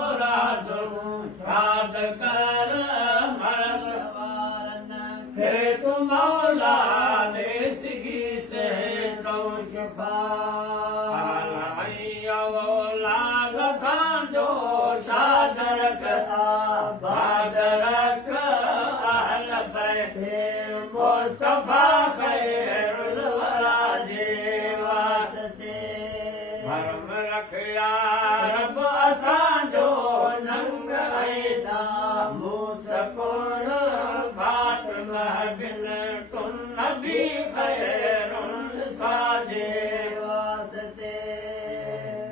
मुरादूं शाद कर मर्द वारन फिर तू मौला दे सिगी से तो शिफा औलाद सांजो शाद रखता बाद रख अहल बैठे मुस्तफा खैरुल वरा जे वास्ते भरम रख या रब असांजो नंग ऐदा मूसकुण फातिमा बिन तुम नबी खैरुल साजे वास्ते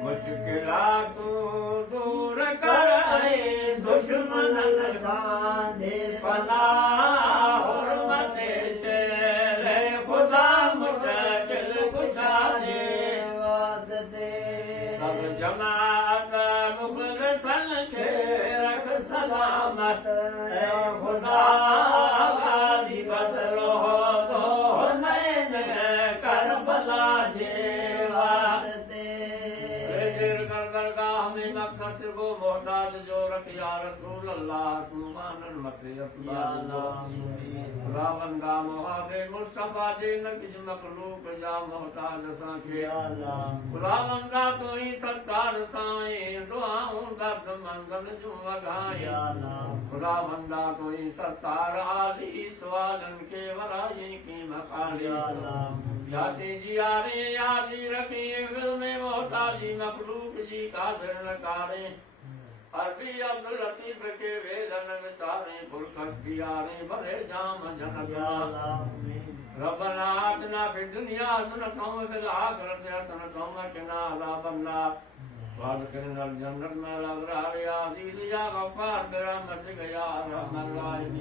मुश्किलातूं दूर कर दुश्मनन खां दे पनाह हुर्मते शेर खुदा मुश्किल कुशा जे वास्ते सब जमात मुखलिसन खे रख सलामत ऐ खुदा गाज़ी बदलो तो नैन करबला जे वास्ते दरगाह में मकसद से वो मोहताज जो रख या रसूल अल्लाह तू मानन मते अपना खुदावंदा मोहब्बे मुस्तफा जे नबी मखलूक जा मोहताज सा के खुदावंदा तो ही सरकार साईं दुआऊं दर्द मंगल जो वगाया खुदावंदा तो ही सरकार आली सवालन के वराई की मकाली यासी जी आरे यादी रखी दिल में मोहताजी मखलूक जी कादिर नकारे अरबी अब्दुल लतीफ के वेदन विसारे पुरकस दियारे भरे जाम जनका रब्बना आतना फि दुनिया हसनतम व फिल आखिरति हसनतम व क़िना अज़ाबन्नार वादखिलना जन्नत में अल अबरार या अज़ीज़ या गफ्फार बिरहमतिक या अरहमर राहिमीन।